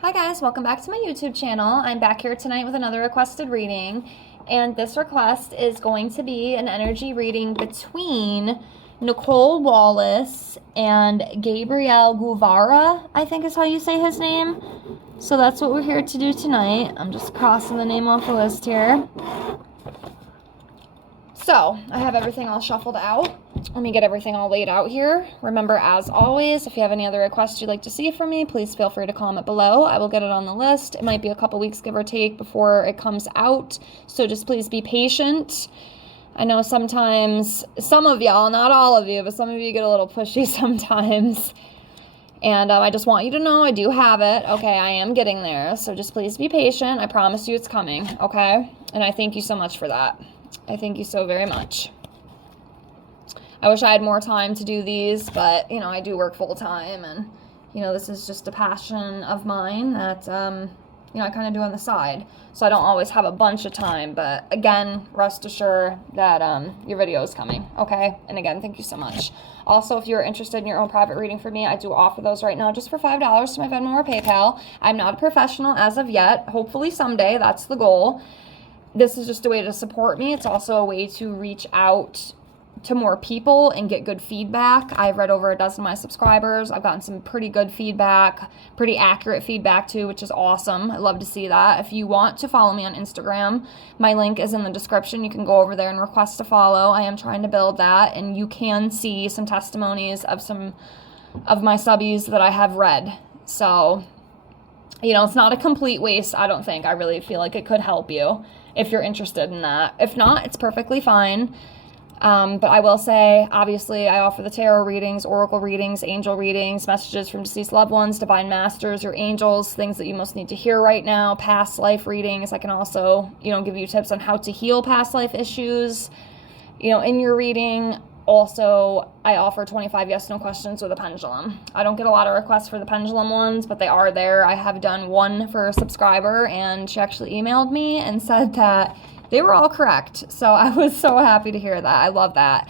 Hi guys, welcome back to my YouTube channel. I'm back here tonight with another requested reading, and this request is going to be an energy reading between Nicole Wallace and Gabriel Guevara, I think is how you say his name. So that's what we're here to do tonight. I'm just crossing the name off the list here. So, I have everything all shuffled out. Let me get everything all laid out here. Remember, as always, if you have any other requests you'd like to see from me, please feel free to comment below. I will get it on the list. It might be a couple weeks, give or take, before it comes out. So just please be patient. I know sometimes, some of y'all, not all of you, but some of you get a little pushy sometimes. And I just want you to know I do have it. Okay, I am getting there. So just please be patient. I promise you it's coming, okay? And I thank you so much for that. I thank you so very much. I wish I had more time to do these, but, you know, I do work full time, and, you know, this is just a passion of mine that, you know, I kind of do on the side. So I don't always have a bunch of time, but again, rest assured that your video is coming, okay? And again, thank you so much. Also, if you're interested in your own private reading for me, I do offer those right now just for $5 to my Venmo or PayPal. I'm not a professional as of yet. Hopefully someday, that's the goal. This is just a way to support me. It's also a way to reach out to more people and get good feedback. I've read over a dozen of my subscribers. I've gotten some pretty good feedback, pretty accurate feedback too, which is awesome. I love to see that. If you want to follow me on Instagram, my link is in the description. You can go over there and request to follow. I am trying to build that, and you can see some testimonies of some of my subbies that I have read. So, you know, it's not a complete waste, I don't think. I really feel like it could help you if you're interested in that. If not, it's perfectly fine. But I will say, obviously, I offer the tarot readings, oracle readings, angel readings, messages from deceased loved ones, divine masters, your angels, things that you most need to hear right now, past life readings. I can also, you know, give you tips on how to heal past life issues, you know, in your reading. Also, I offer 25 yes/no questions with a pendulum. I don't get a lot of requests for the pendulum ones, but they are there. I have done one for a subscriber, and she actually emailed me and said that they were all correct. So I was so happy to hear that. I love that.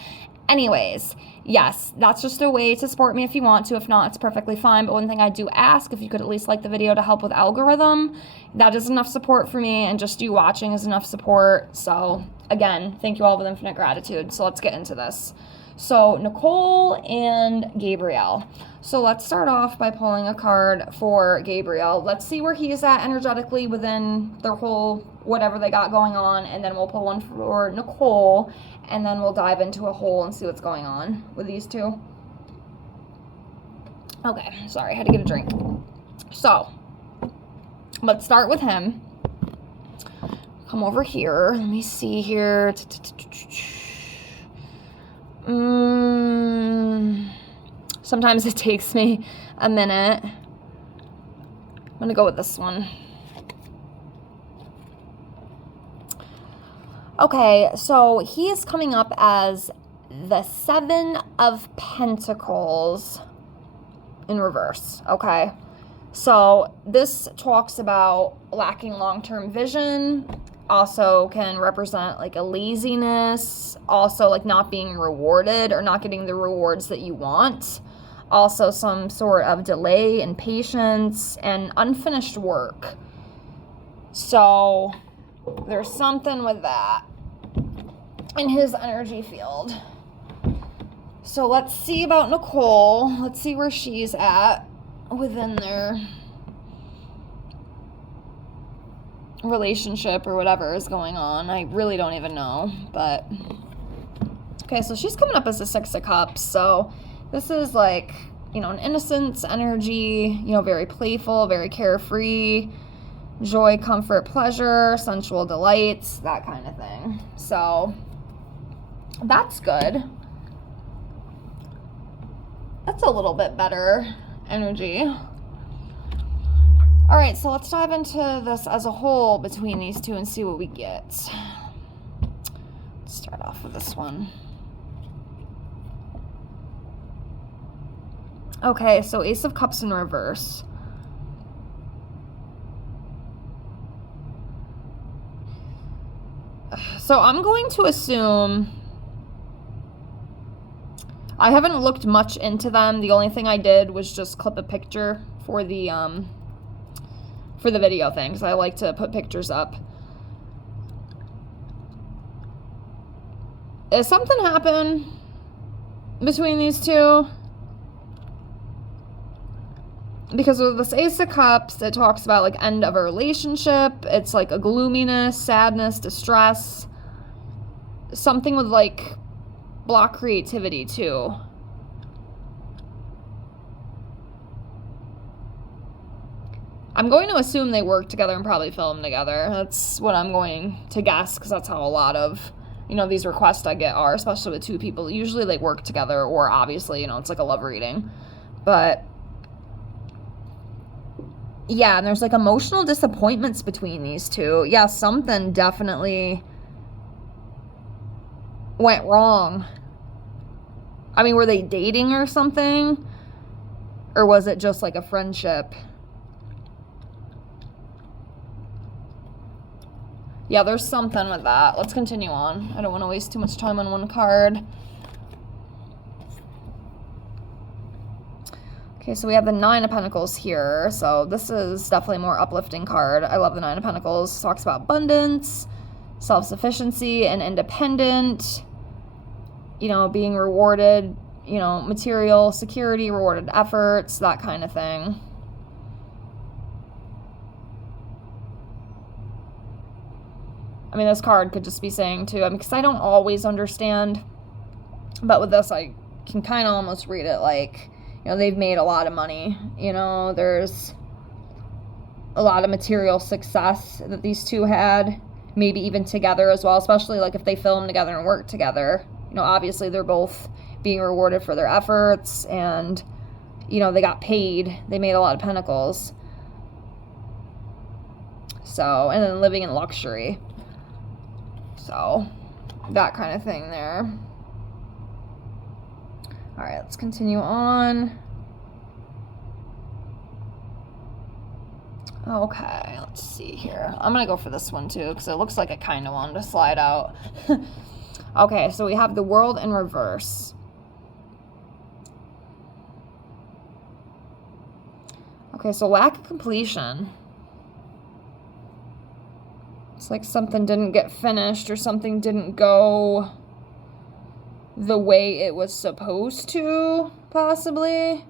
Anyways, yes, that's just a way to support me if you want to. If not, it's perfectly fine. But one thing I do ask, if you could at least like the video to help with algorithm, that is enough support for me, and just you watching is enough support. So again, thank you all with infinite gratitude. So let's get into this. So Nicole and Gabriel. So let's start off by pulling a card for Gabriel. Let's see where he is at energetically within their whole whatever they got going on, and then we'll pull one for Nicole, and then we'll dive into a hole and see what's going on with these two. Okay, sorry, I had to get a drink. So let's start with him. Come over here. Let me see here. Sometimes it takes me a minute. I'm gonna go with this one. Okay, so he is coming up as the Seven of Pentacles in reverse, okay? So this talks about lacking long-term vision, also can represent like a laziness, also like not being rewarded or not getting the rewards that you want. Also some sort of delay in patience and unfinished work. So there's something with that in his energy field. So let's see about Nicole. Let's see where she's at within their relationship or whatever is going on. I really don't even know, but okay, so she's coming up as a Six of Cups. So this is like, you know, an innocence energy, you know, very playful, very carefree, joy, comfort, pleasure, sensual delights, that kind of thing. So that's good. That's a little bit better energy. All right, so let's dive into this as a whole between these two and see what we get. Let's start off with this one. Okay, so Ace of Cups in reverse. So I'm going to assume, I haven't looked much into them. The only thing I did was just clip a picture for the for the video thing, because I like to put pictures up. Is something happen between these two? Because with this Ace of Cups, it talks about, like, end of a relationship. It's, like, a gloominess, sadness, distress. Something with, like, block creativity, too. I'm going to assume they work together and probably film together. That's what I'm going to guess, because that's how a lot of, you know, these requests I get are, especially with two people. Usually they work together, or obviously, you know, it's like a love reading. But yeah, and there's like emotional disappointments between these two. Yeah, something definitely went wrong. I mean, were they dating or something? Or was it just like a friendship? Yeah, there's something with that. Let's continue on. I don't want to waste too much time on one card. Okay, so we have the Nine of Pentacles here. So this is definitely a more uplifting card. I love the Nine of Pentacles. It talks about abundance, self-sufficiency, and independent. You know, being rewarded, you know, material security, rewarded efforts, that kind of thing. I mean, this card could just be saying, too, I mean, because I don't always understand, but with this, I can kind of almost read it like, you know, they've made a lot of money. You know, there's a lot of material success that these two had, maybe even together as well, especially, like, if they film together and work together. You know, obviously, they're both being rewarded for their efforts, and, you know, they got paid. They made a lot of pentacles. So, and then living in luxury. So, that kind of thing there. All right, let's continue on. Okay, let's see here. I'm going to go for this one, too, because it looks like I kind of wanted to slide out. Okay, so we have the World in reverse. Okay, so lack of completion. It's like something didn't get finished or something didn't go the way it was supposed to, possibly.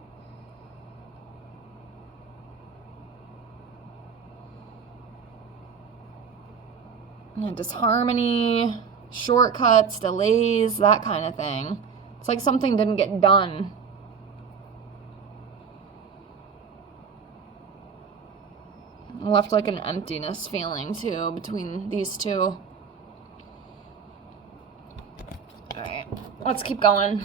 And disharmony, shortcuts, delays, that kind of thing. It's like something didn't get done. Left like an emptiness feeling too between these two. Alright, let's keep going.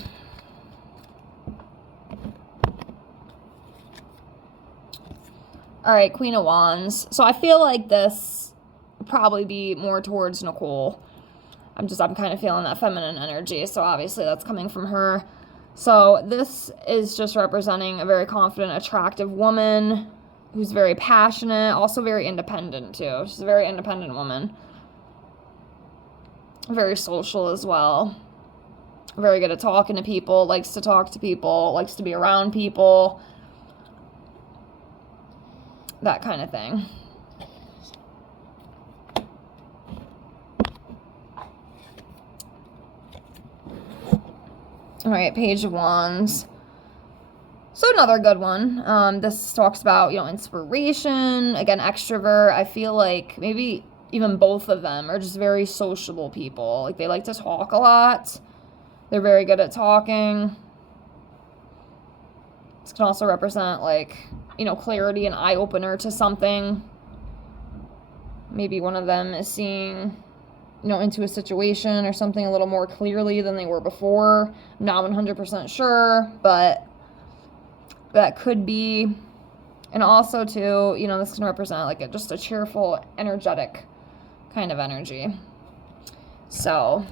Alright, Queen of Wands. So I feel like this would probably be more towards Nicole. I'm kind of feeling that feminine energy, so obviously that's coming from her. So this is just representing a very confident, attractive woman who's very passionate, also very independent too. She's a very independent woman. Very social as well. Very good at talking to people, likes to talk to people, likes to be around people. That kind of thing. All right, Page of Wands. So another good one. This talks about, you know, inspiration. Again, extrovert. I feel like maybe even both of them are just very sociable people. Like, they like to talk a lot. They're very good at talking. This can also represent, like, you know, clarity and eye-opener to something. Maybe one of them is seeing, you know, into a situation or something a little more clearly than they were before. I'm not 100% sure, but that could be. And also, too, you know, this can represent, like, just a cheerful, energetic kind of energy. So,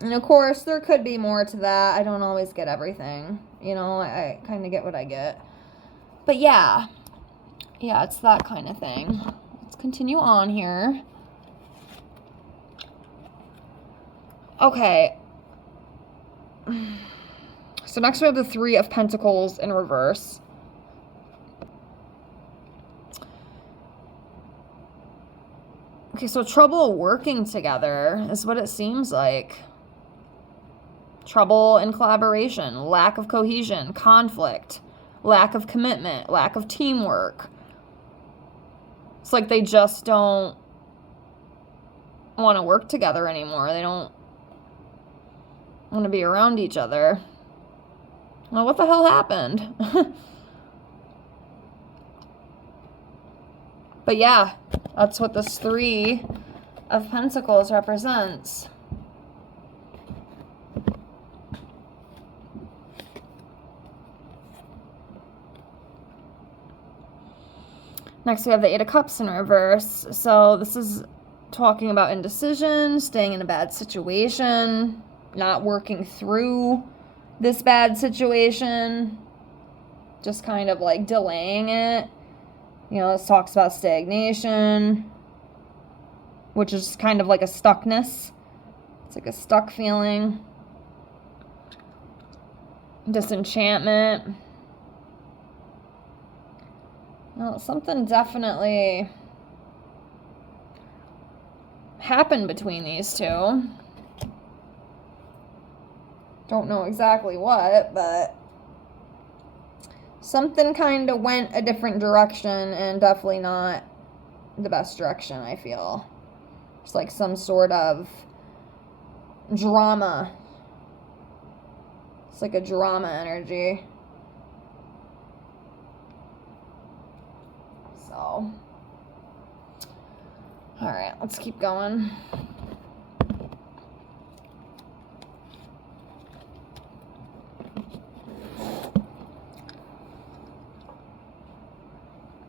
and of course, there could be more to that. I don't always get everything. You know, I kind of get what I get. But yeah. Yeah, it's that kind of thing. Let's continue on here. Okay. So next we have the Three of Pentacles in reverse. Okay, so trouble working together is what it seems like. Trouble in collaboration, lack of cohesion, conflict, lack of commitment, lack of teamwork. It's like they just don't want to work together anymore. They don't want to be around each other. Well, what the hell happened? But yeah, that's what this 3 of Pentacles represents. Next, we have the 8 of Cups in reverse. So this is talking about indecision, staying in a bad situation, not working through this bad situation, just kind of like delaying it. You know, this talks about stagnation, which is kind of like a stuckness. It's like a stuck feeling. Disenchantment. Well, something definitely happened between these two. Don't know exactly what, but something kind of went a different direction, and definitely not the best direction, I feel. It's like some sort of drama. It's like a drama energy. So, alright, let's keep going.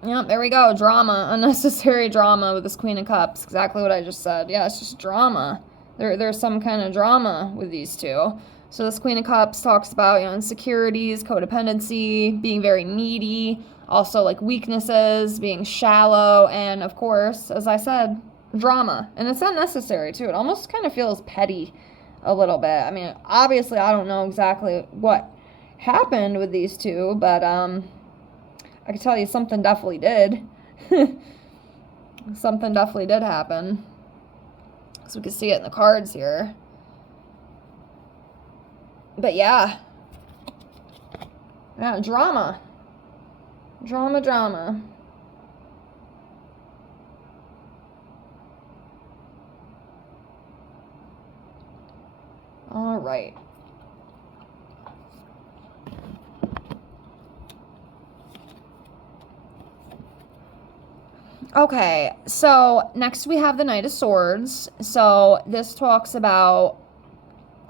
Yep, there we go. Drama. Unnecessary drama with this Queen of Cups. Exactly what I just said. Yeah, it's just drama. There's some kind of drama with these two. So this Queen of Cups talks about, insecurities, codependency, being very needy, also like weaknesses, being shallow, and of course, as I said, drama. And it's unnecessary too. It almost kind of feels petty a little bit. I mean, obviously I don't know exactly what happened with these two, but I can tell you something definitely did. Something definitely did happen. So we can see it in the cards here. But yeah. Yeah, drama. Drama. All right. Okay, so next we have the Knight of Swords. So this talks about,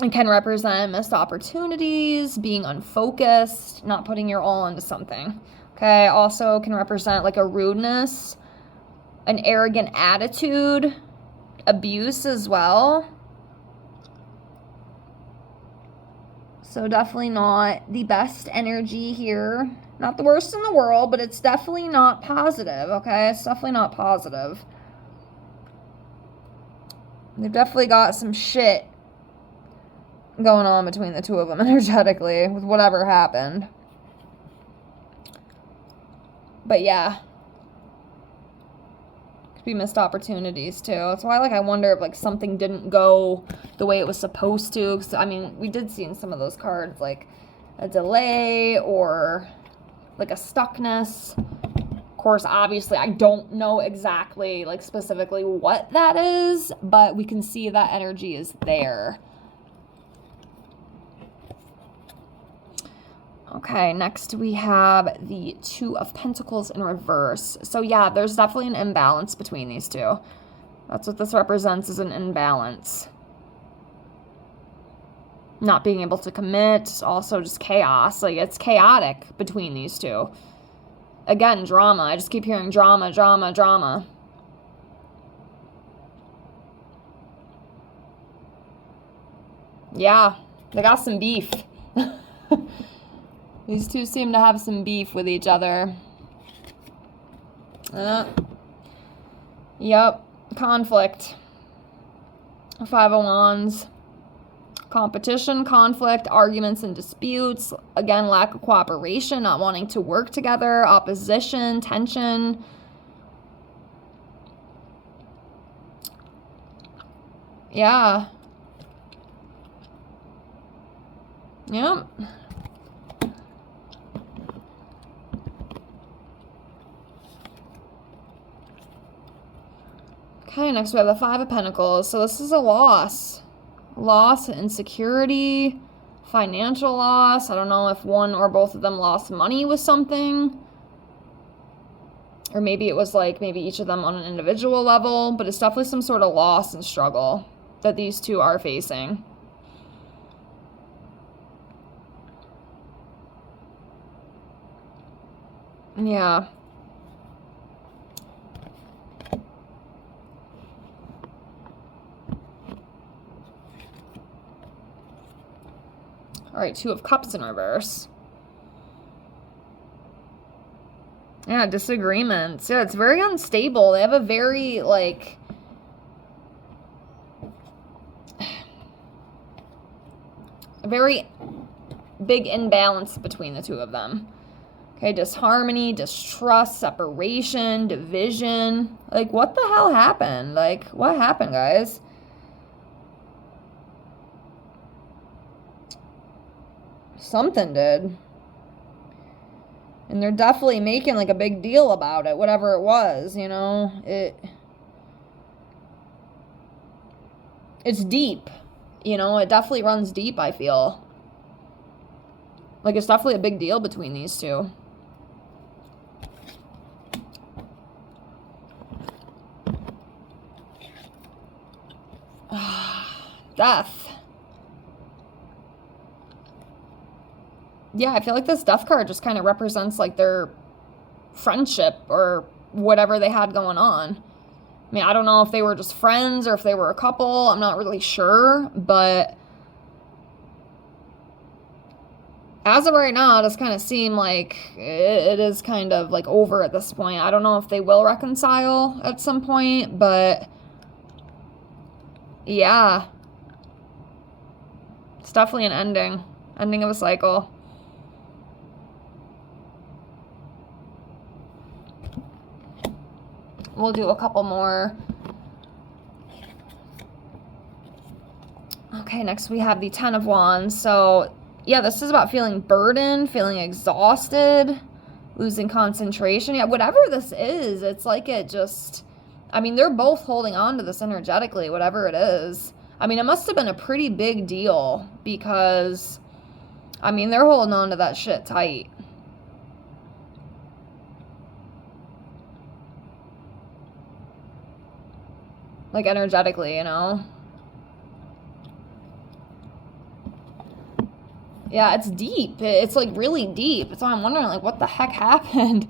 it can represent missed opportunities, being unfocused, not putting your all into something. Okay, also can represent like a rudeness, an arrogant attitude, abuse as well. So definitely not the best energy here. Not the worst in the world, but it's definitely not positive, okay? It's definitely not positive. They've definitely got some shit going on between the two of them energetically with whatever happened. But yeah. Could be missed opportunities too. That's why I wonder if something didn't go the way it was supposed to. 'Cause, I mean, we did see in some of those cards like a delay or like a stuckness. Of course, obviously, I don't know exactly specifically what that is, but we can see that energy is there. Okay, next we have the Two of Pentacles in reverse. So yeah, there's definitely an imbalance between these two. That's what this represents, is an imbalance. Not being able to commit, also just chaos. It's chaotic between these two. Again, drama. I just keep hearing drama. Yeah, they got some beef. These two seem to have some beef with each other. Yep. Conflict. Five of Wands. Competition, conflict, arguments and disputes. Again, lack of cooperation, not wanting to work together. Opposition, tension. Yeah. Yep. Okay, next we have the Five of Pentacles. So this is a loss. Loss, insecurity, financial loss. I don't know if one or both of them lost money with something. Or maybe it was like maybe each of them on an individual level. But it's definitely some sort of loss and struggle that these two are facing. Yeah. All right, Two of Cups in reverse. Yeah, disagreements. Yeah, it's very unstable. They have a very, like, a very big imbalance between the two of them. Okay, disharmony, distrust, separation, division. Like, what the hell happened? Like, what happened, guys? Something did. And they're definitely making, like, a big deal about it, whatever it was, you know? It's deep. You know, it definitely runs deep, I feel. Like, it's definitely a big deal between these two. Death. Yeah, I feel like this Death card just kind of represents, like, their friendship or whatever they had going on. I mean, I don't know if they were just friends or if they were a couple. I'm not really sure, but as of right now, it does kind of seem like it is kind of, like, over at this point. I don't know if they will reconcile at some point, but yeah. It's definitely an ending. Ending of a cycle. We'll do a couple more. Okay, next we have the Ten of Wands. So, yeah, this is about feeling burdened, feeling exhausted, losing concentration. Yeah, whatever this is, it's like it just... I mean, they're both holding on to this energetically, whatever it is. I mean, it must have been a pretty big deal because, I mean, they're holding on to that shit tight. Like, energetically, you know? Yeah, it's deep. It's, like, really deep. So I'm wondering, like, what the heck happened?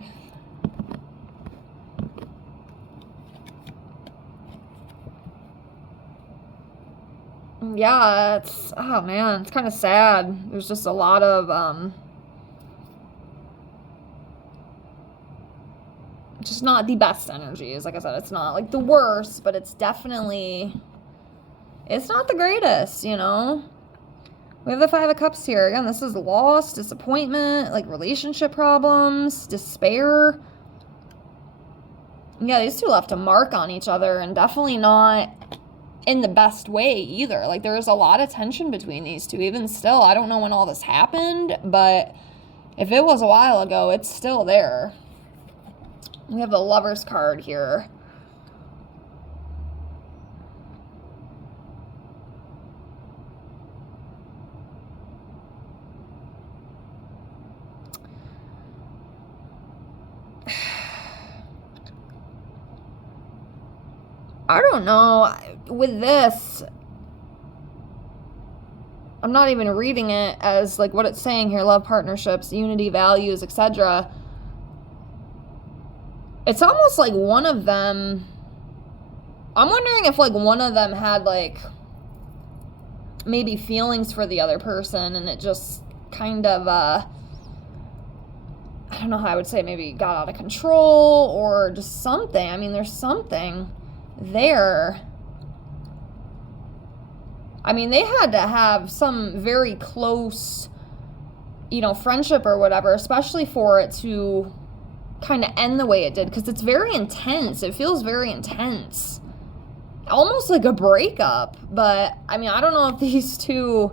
Yeah, it's... Oh, man. It's kind of sad. There's just a lot of, just not the best energies. Like I said, it's not, like, the worst, but it's definitely... It's not the greatest, you know? We have the Five of Cups here. Again, this is loss, disappointment, like, relationship problems, despair. Yeah, these two left a mark on each other, and definitely not in the best way either. Like, there was a lot of tension between these two. Even still, I don't know when all this happened, but if it was a while ago, it's still there. We have the Lover's card here. I don't know. With this, I'm not even reading it as, like, what it's saying here. Love, partnerships, unity, values, etc. It's almost like one of them... I'm wondering if, like, one of them had, like, maybe feelings for the other person, and it just kind of, I don't know how I would say, maybe got out of control, or just something. I mean, there's something there. I mean, they had to have some very close, you know, friendship or whatever, especially for it to kind of end the way it did, because it's very intense. It feels very intense. almost like a breakup. But, I mean, I don't know if these two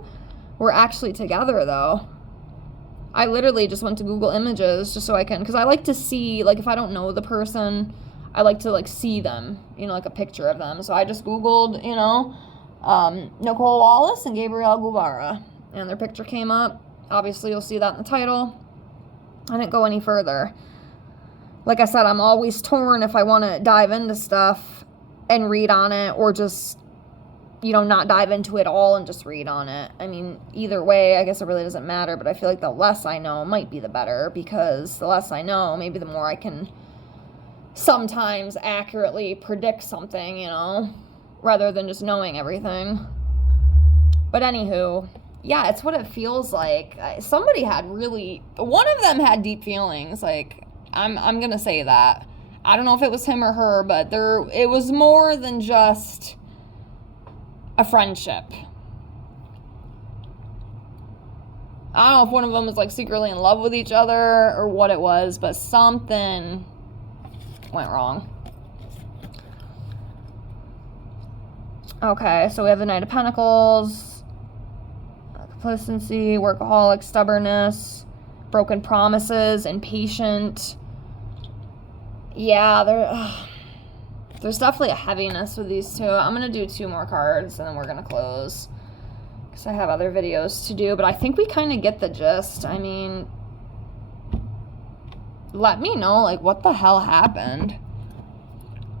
were actually together, though. I literally just went to Google Images just so I can, because I like to see, like, if I don't know the person, I like to, like, see them, you know, like a picture of them. So I just Googled, you know, Nicole Wallace and Gabriel Guevara, and their picture came up. Obviously, you'll see that in the title. I didn't go any further. Like I said, I'm always torn if I want to dive into stuff and read on it, or just, you know, not dive into it all and just read on it. I mean, either way, I guess it really doesn't matter, but I feel like the less I know might be the better, because the less I know, maybe the more I can sometimes accurately predict something, you know, rather than just knowing everything. But anywho, yeah, it's what it feels like. Somebody had one of them had deep feelings, like, I'm gonna say that. I don't know if it was him or her, but it was more than just a friendship. I don't know if one of them was, like, secretly in love with each other or what it was, but something went wrong. Okay, so we have the Knight of Pentacles, complacency, workaholic, stubbornness, broken promises, impatient. Yeah, there's definitely a heaviness with these two. I'm going to do 2 more cards, and then we're going to close, because I have other videos to do, but I think we kind of get the gist. I mean, let me know, like, what the hell happened.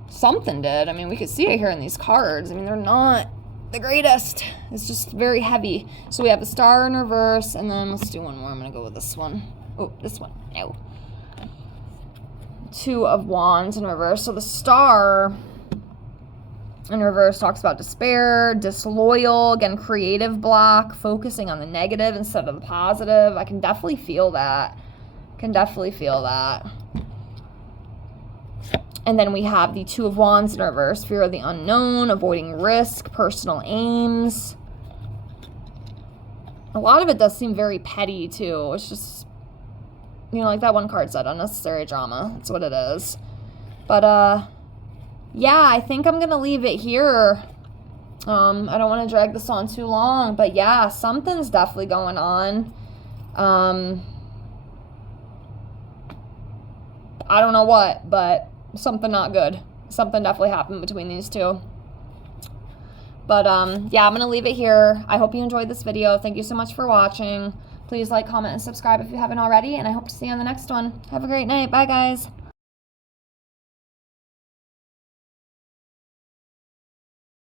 Something did. I mean, we could see it here in these cards. I mean, they're not the greatest. It's just very heavy. So we have a star in reverse, and then let's do one more. I'm going to go with this one. Oh, this one. No. 2 of Wands in reverse. So the star in reverse talks about despair, disloyal, again, creative block, focusing on the negative instead of the positive. I can definitely feel that. And then we have the 2 of Wands in reverse, fear of the unknown, avoiding risk, personal aims. A lot of it does seem very petty, too. It's just, you know, like that one card said, unnecessary drama. That's what it is. But, yeah, I think I'm going to leave it here. I don't want to drag this on too long. But, yeah, something's definitely going on. I don't know what, but something not good. Something definitely happened between these two. But, yeah, I'm going to leave it here. I hope you enjoyed this video. Thank you so much for watching. Please like, comment, and subscribe if you haven't already, and I hope to see you on the next one. Have a great night. Bye, guys.